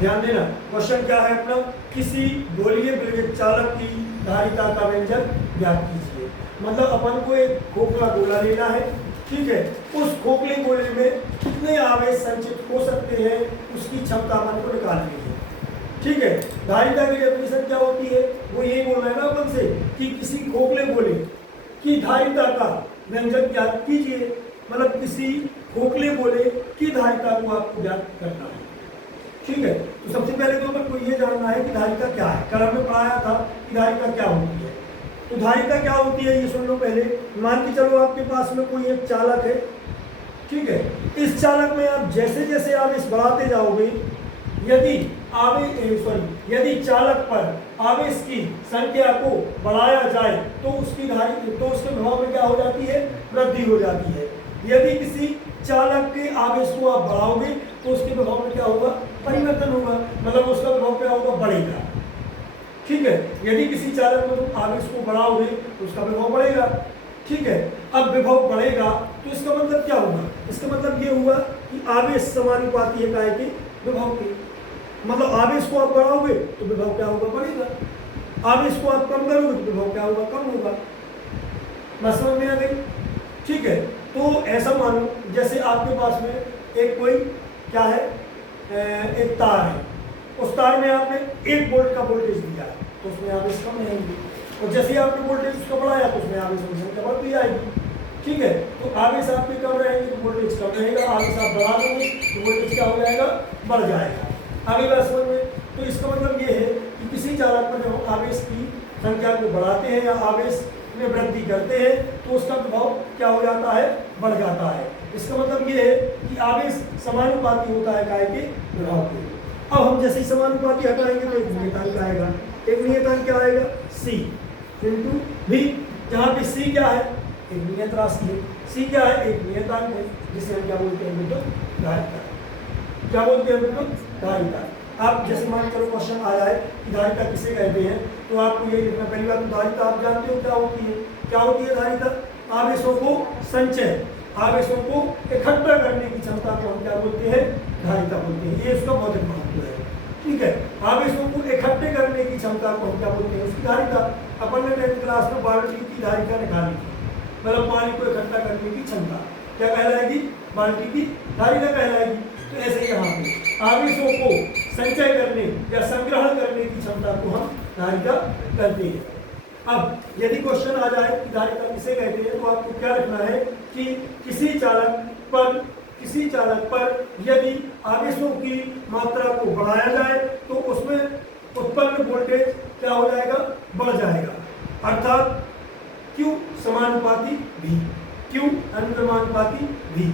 ध्यान देना, क्वेश्चन क्या है अपना, किसी गोलीय विलगित चालक की धारिता का व्यंजक ज्ञात कीजिए। मतलब अपन को एक खोखला गोला लेना है, ठीक है, उस खोखले गोले में कितने आवेश संचित हो सकते हैं उसकी क्षमता अपन को निकालनी है, ठीक है। धारिता की डेफिनेशन क्या होती है, वो यही बोल रहे हैं ना अपन से कि किसी खोखले गोले की धारिता का व्यंजक ज्ञात कीजिए। मतलब किसी खोखले गोले की धारिता को आपको ज्ञात करना है, ठीक है। तो सबसे पहले तो अपन को ये जानना है कि धारिता क्या है। कल हमने पढ़ाया था कि धारिता क्या होती है। तो धारिता क्या होती है ये सुन लो पहले। मान के चलो आपके पास में कोई एक चालक है, ठीक है। इस चालक में आप जैसे जैसे आवेश बढ़ाते जाओगे, यदि चालक पर आवेश की संख्या को बढ़ाया जाए तो उसके प्रभाव में क्या हो जाती है, वृद्धि हो जाती है। यदि किसी चालक के आवेश को आप बढ़ाओगे तो उसके प्रभाव में क्या होगा, परिवर्तन होगा, मतलब उसका प्रभाव क्या होगा, बढ़ेगा, ठीक है। यदि किसी चालक में तुम आवेश को बढ़ाओगे तो उसका विभव बढ़ेगा, ठीक है। अब विभव बढ़ेगा तो इसका मतलब क्या होगा, इसका मतलब ये हुआ कि आवेश समानुपाती है काय के विभव के। मतलब आवेश को आप बढ़ाओगे तो विभव क्या होगा, बढ़ेगा। आवेश को आप कम करोगे तो विभव क्या होगा, कम होगा। बात समझ में आ गई, ठीक है। तो ऐसा मानो जैसे आपके पास में एक कोई क्या है, एक तार है, उस तार में आपने 1 वोल्ट का वोल्टेज दिया तो उसमें आवेश कम रहेंगे, और जैसे ही आपने वोल्टेज उसका बढ़ाया तो उसमें आवेश की संख्या बढ़ती आएगी, ठीक है। तो आवेश आपके कम रहेंगे तो वोल्टेज कम रहेगा, आवेश आप बढ़ा देंगे तो वोल्टेज क्या हो जाएगा, बढ़ जाएगा। आगे बात समझ में। तो इसका मतलब ये है कि किसी चालक पर जब हम आवेश की संख्या को बढ़ाते हैं या आवेश में वृद्धि करते हैं तो उसका प्रभाव क्या हो जाता है, बढ़ जाता है। इसका मतलब ये है कि आवेश समानुपाती होता है काय के प्रभाव के। अब हम जैसे ही समानुपाती हटाएंगे तो एक नियतांक आएगा। एक नियतांक क्या आएगा, C इंटू V, जहाँ पे C क्या है, एक नियत राशि है। C क्या है, एक नियतांक है, जिसे हम क्या बोलते हैं, विद्युत धारिता। क्या बोलते हैं, विद्युत धारिता। आप जैसे मान चलो क्वेश्चन आ जाए कि धारिता किसे कहते हैं, तो आपको ये लिखना, पहली बात तो धारिता आप जानते हो क्या होती है। क्या होती है धारिता, आवेशों को संचय, आवेशों को इकट्ठा करने की क्षमता को हम क्या बोलते हैं, धारिता बोलते हैं। ये उसका भौतिक महत्व है, ठीक है। आवेशों को इकट्ठे करने की क्षमता को हम क्या बोलते हैं, उसकी धारिता। अपन ने 10th क्लास में बाल्टी की धारिता निकाली थी, मतलब पानी को इकट्ठा करने की क्षमता क्या कहलाएगी, बाल्टी की धारिता कहलाएगी। तो ऐसे यहाँ पे आवेशों को संचय करने या संग्रहण करने की क्षमता को हम धारिता कहते हैं। अब यदि क्वेश्चन आ जाए कि धारिता किसे कहते हैं, तो आपको क्या रखना है कि किसी चालक पर यदि आवेशों की मात्रा को बढ़ाया जाए तो उसमें उत्पन्न वोल्टेज क्या हो जाएगा, बढ़ जाएगा, अर्थात Q समानुपाती V, Q अनुक्रमानुपाती V।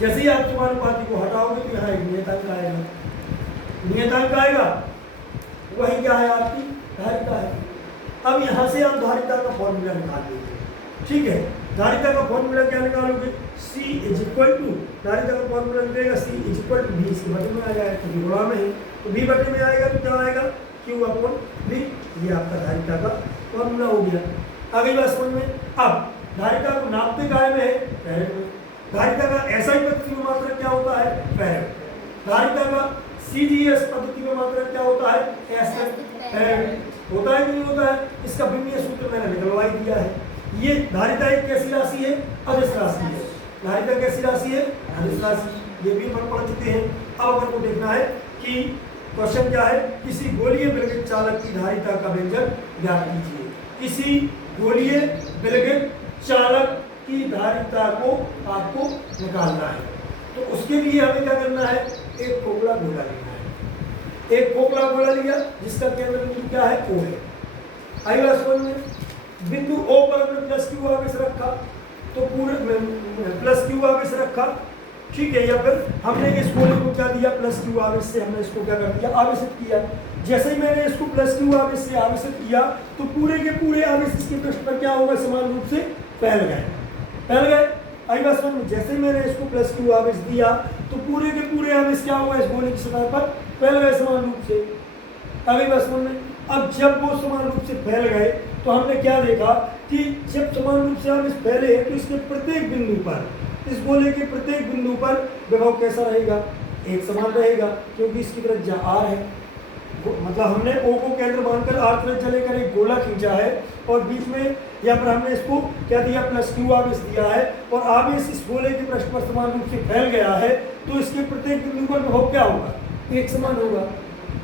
जैसे ही आप समानुपाती को हटाओगे तो यहाँ एक नियतांक आएगा, नियतांक आएगा, वही क्या है, आपकी धारिता है। अब यहाँ से आप धारिता का फॉर्मूला निकाल लीजिए, ठीक है। धारिता का फॉर्मूला क्या निकालोगे, C इज इक्वल टू, धारिता का फॉर्मूला निकलेगा C is equal to V, इसके बटे में आ जाएगा क्योंकि गुणा में है, तो V बटे में आएगा तो क्या आएगा, Q अपॉन V। ये आपका धारिता का फॉर्मूला हो गया। अगली बात समझ में। अब धारिता को नापते काय में है, फैरेड में। धारिता का SI पद्धति में मात्रक क्या होता है, फैरेड। धारिता का CGS पद्धति में मात्रक क्या होता है, SI फैरेड। होता है कि नहीं होता है, इसका विमीय सूत्र मैंने निकलवा ही दिया है। ये धारिता एक कैसी राशि है, अदिश राशि है। धारिता कैसी राशि है, अदिश राशि। ये भी अपन पढ़ चुके हैं। अब अपन को देखना है कि क्वेश्चन क्या है, किसी गोलीय विलगित चालक की धारिता का व्यंजक ज्ञात कीजिए। किसी गोलीय विलगित चालक की धारिता को आपको निकालना है, तो उसके लिए हमें क्या करना है, एक खोखला गोला लेना है। एक खोखला गोला लिया जिसका केंद्र बिंदु क्या है, O है। आई बात समझ में। बिंदु O पर हमने प्लस Q आवेश रखा, तो पूरे प्लस Q आवेश रखा, ठीक है। या फिर हमने इस गोले को क्या दिया, प्लस Q आवेश से हमने इसको क्या कर दिया, आवेशित किया। जैसे ही मैंने इसको प्लस Q आवेश से आवेशित किया तो पूरे के पूरे आवेश इसके पृष्ठ पर क्या होगा, समान रूप से फैल गए। आई बात समझ में। जैसे ही मैंने इसको प्लस Q आवेश दिया तो पूरे के पूरे आवेश क्या होगा, इस गोले की सतह पर फैल गए समान रूप से। अगली बात समझ में। अब जब वो समान रूप से फैल गए तो हमने क्या देखा कि जब समान रूप से आवेश फैले तो इसके प्रत्येक बिंदु पर, इस गोले के प्रत्येक बिंदु पर विभव कैसा रहेगा, एक समान रहेगा, क्योंकि इसकी त्रिज्या आर है। मतलब हमने ओ को केंद्र मानकर आर त्रिज्या लेकर एक गोला खींचा है और बीच में या पर हमने इसको क्या दिया, प्लस क्यू आवेश दिया है, और आवेश इस गोले के पृष्ठ पर समान रूप से फैल गया है, तो इसके प्रत्येक बिंदु पर विभव क्या होगा, एक समान होगा।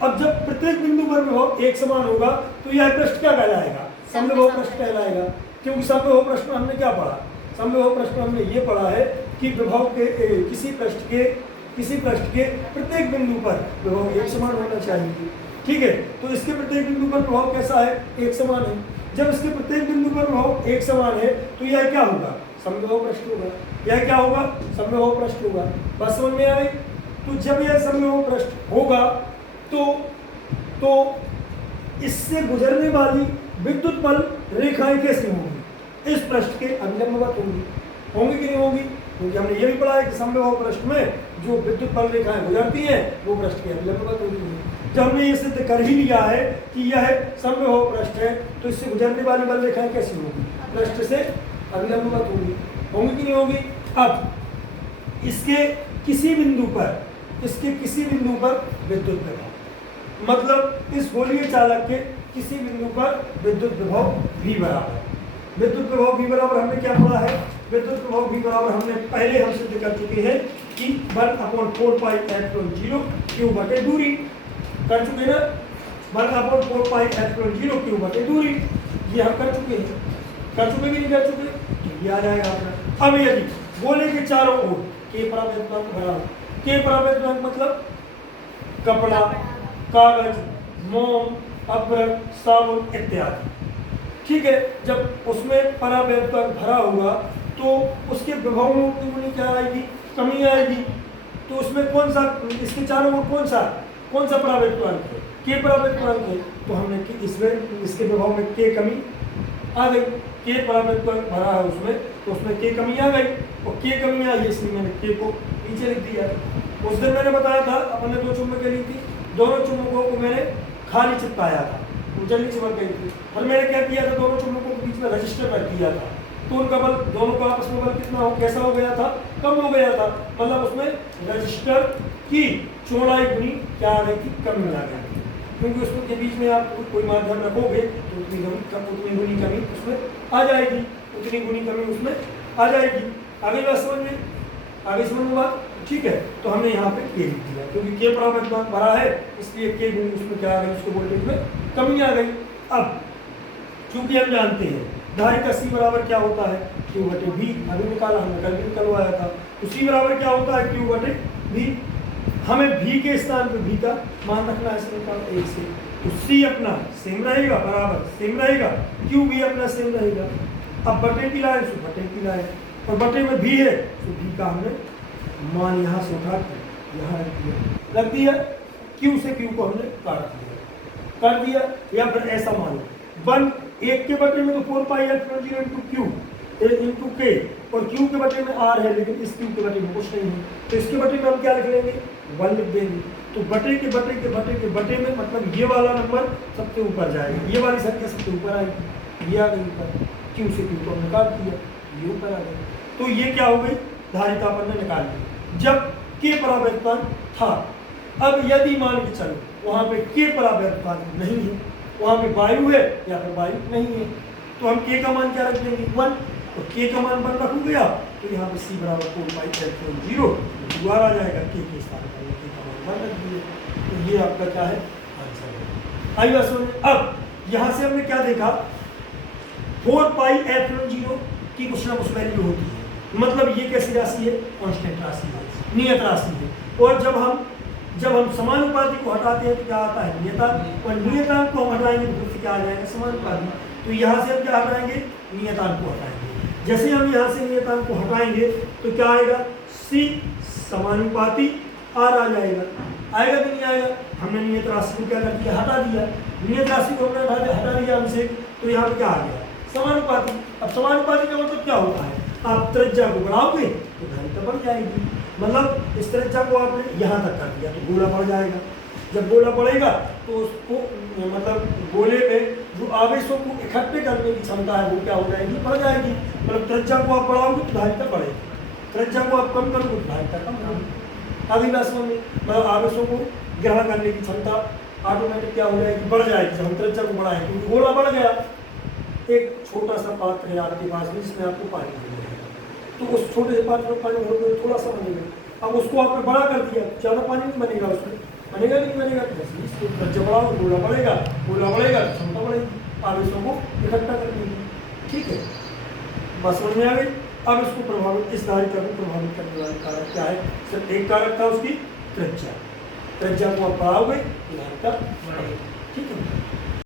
अब जब प्रत्येक बिंदु पर विभव एक समान होगा तो यह पृष्ठ क्या कहलाएगा, समविभव पृष्ठ कहलाएगा। क्योंकि समविभव पृष्ठ में हमने क्या पढ़ा, समविभव पृष्ठ में हमने ये पढ़ा है कि विभव के किसी पृष्ठ के प्रत्येक बिंदु पर विभव एक समान होना चाहिए। ठीक है, तो इसके प्रत्येक बिंदु पर विभव कैसा है, एक समान है। जब इसके प्रत्येक बिंदु पर विभव एक समान है तो यह क्या होगा, समविभव पृष्ठ होगा। यह क्या होगा, समविभव पृष्ठ होगा। बात समझ में आ गई। तो जब यह समविभव पृष्ठ होगा तो इससे गुजरने वाली विद्युत बल रेखाएं कैसी होंगी, इस पृष्ठ के अभिलंबवत होंगी कि नहीं होंगी, क्योंकि हमने ये भी पढ़ा है कि समविभव पृष्ठ में जो विद्युत बल रेखाएं गुजरती हैं वो पृष्ठ के अभिलंबवत होती हैं। जब हमने ये सिद्ध कर ही लिया है कि यह समविभव पृष्ठ है तो इससे गुजरने वाली बल रेखाएं कैसी होंगी, पृष्ठ से अभिलंबवत होंगी कि नहीं होंगी। अब इसके किसी बिंदु पर विद्युत विभव, मतलब इस गोलीय चालक के किसी बिंदु पर विद्युत विभव V बराबर, विद्युत विभव V बराबर हमने क्या पढ़ा है, विद्युत विभव V बराबर हमने पहले हम सिद्ध कर चुके हैं कि 1/4 पाई एप्सिलॉन 0 क्यू बटे दूरी कर चुके ना, 1/4 पाई एप्सिलॉन 0 क्यू बटे दूरी, ये हम कर चुके कि नहीं कर चुके, तो ये आ जाएगा अपना। अब यदि गोले के चारों ओर के परावैद्युतांक भरा हो, के परावैद्युतांक मतलब कपड़ा, कागज, मोम, अभ्रक, साबुन इत्यादि। ठीक है, जब उसमें परावैद्युतांक भरा होगा तो उसके विभव में क्या आएगी, कमी आएगी। तो उसमें कौन सा, इसके चारों ओर कौन सा परावैद्युतांक है, के परावैद्युतांक है, तो हमने इसमें इसके विभव में के कमी आ गई, के परावैद्युतांक भरा है उसमें, तो उसमें के कमी आ गई, और के कमी आई इसलिए मैंने के को नीचे लिख दिया। उस दिन मैंने बताया था अपन ने 2 चुम्बकें ली थी, दोनों चुम्बकों को मैंने खाली चिपकाया था, जल्दी चिपक गई थी, और मैंने क्या किया था, दोनों चुम्बकों के बीच में रजिस्टर कर दिया था, तो उनका बल, दोनों का आपस में बल कितना कैसा हो गया था, कम हो गया था। मतलब उसमें रजिस्टर की चौड़ाई गुनी क्या आ गई थी, कमी आ गई थी, क्योंकि उसके बीच में आप कोई माध्यम रखोगे तो उतनी गुनी कमी उसमें आ जाएगी, उतनी गुनी कमी उसमें आ जाएगी। आगे बात समझ में बात, ठीक है। तो हमने यहाँ पे के लिख दिया, क्योंकि के परावैद्युतांक भरा है इसलिए के गुनी उसमें क्या आ गई, उसके वोल्टेज में कमी आ गई। अब चूंकि हम जानते हैं धारिता C बराबर क्या होता है, Q बटे V, अभी निकाला हमने, कल भी निकलवाया था। तो C बराबर क्या होता है, Q बटे V। हमें V के स्थान पर V का मान रखना है समीकरण 1 से, तो C अपना सेम रहेगा, बराबर सेम रहेगा, Q भी अपना सेम रहेगा। अब बटे की लाए तो बटे की लाए, और बटे में V है तो V का हमने मान यहाँ से उठा के यहाँ रख दिया, Q से Q को हमने काट दिया, या फिर ऐसा मान लो 1 के बटे में तो 4 pi epsilon 0 into Q into के, और Q के बटे में R है, लेकिन इस Q के बटे में कुछ नहीं है, तो इसके बटे में हम क्या लिख लेंगे, 1 लिख देंगे। तो बटे के बटे में मतलब ये वाला नंबर सबसे ऊपर जाएगा, ये वाली संख्या सबसे ऊपर आएगी, ये आ गई ऊपर, Q से Q को हमने काट दिया, ये ऊपर आ गया। तो ये क्या हो गई, धारिता अपन ने निकाल ली जब के परावैद्युतांक था। अब यदि मान के चलो वहाँ पे के परावैद्युतांक नहीं है, वहाँ पे वायु है या फिर वायु नहीं है, तो हम के का मान क्या रख देंगे, 1। तो के का मान 1 रख गया तो यहाँ पे C बराबर 4 पाई एप्सिलॉन 0 दोबारा आ जाएगा, के स्थान पर के का मान 1 रख दिए। तो ये आपका क्या है, आंसर है। आइए बात समझ। अब यहाँ से हमने क्या देखा, 4 पाई एप्सिलॉन 0 की कुछ ना कुछ वैल्यू होती है, मतलब ये कैसी राशि है, कांस्टेंट राशि है, नियत राशि है। और जब हम समानुपाती को हटाते हैं तो क्या आता है, नियतांक, और नियतांक को हम हटाएंगे तो फिर क्या आ जाएगा, समानुपाती। तो यहाँ से हम क्या हटाएंगे, नियतांक को हटाएंगे। जैसे हम यहाँ से नियतांक को हटाएंगे तो क्या आएगा, C समानुपाती R आ जाएगा, आएगा कि नहीं आएगा। हमने नियत राशि को क्या कर दिया, हटा दिया, नियत राशि को हमने हटा दिया हमसे, तो यहाँ पे क्या आ गया, समानुपाती। अब समानुपाती का मतलब क्या होता है, आप त्रिज्या को बढ़ाओगे तो धारिता बढ़ जाएगी, मतलब इस त्रिज्या को आपने यहाँ तक कर दिया तो गोला बढ़ जाएगा। जब गोला बढ़ेगा तो उसको मतलब गोले में जो आवेशों को इकट्ठे करने की क्षमता है वो क्या हो जाएगी, बढ़ जाएगी। मतलब त्रिज्या को आप बढ़ाओगे तो धारिता बढ़ेगी, त्रिज्या को आप कम करोगे तो धारिता कम होगी। अभी बात समझ में, मतलब आवेशों को ग्रहण करने की क्षमता ऑटोमेटिक क्या हो जाएगी, बढ़ जाएगी जब हम त्रिज्या को बढ़ाएं, क्योंकि गोला बढ़ गया। एक छोटा सा पात्र है आपके पास में जिसमें आपको पानी मिल जाएगा, तो उस छोटे से पात्र में पानी भरोगे थोड़ा सा बनेगा, अब उसको आपने बड़ा कर दिया, ज़्यादा पानी नहीं बनेगा उसमें, बनेगा कि नहीं बनेगा, जैसे इसको त्रिज्या बढ़ाओ गोला बढ़ेगा, गोला बढ़ेगा तो क्षमता बढ़ेगी आवेशों को इकट्ठा करने की। ठीक है, बात समझ में आ गई। अब इसको प्रभावित, इस धारिता को प्रभावित करने वाला कारक क्या है, सिर्फ एक कारक था उसकी त्रिज्या, त्रिज्या को आप बढ़ाओगे तो धारिता बढ़ेगी। ठीक है।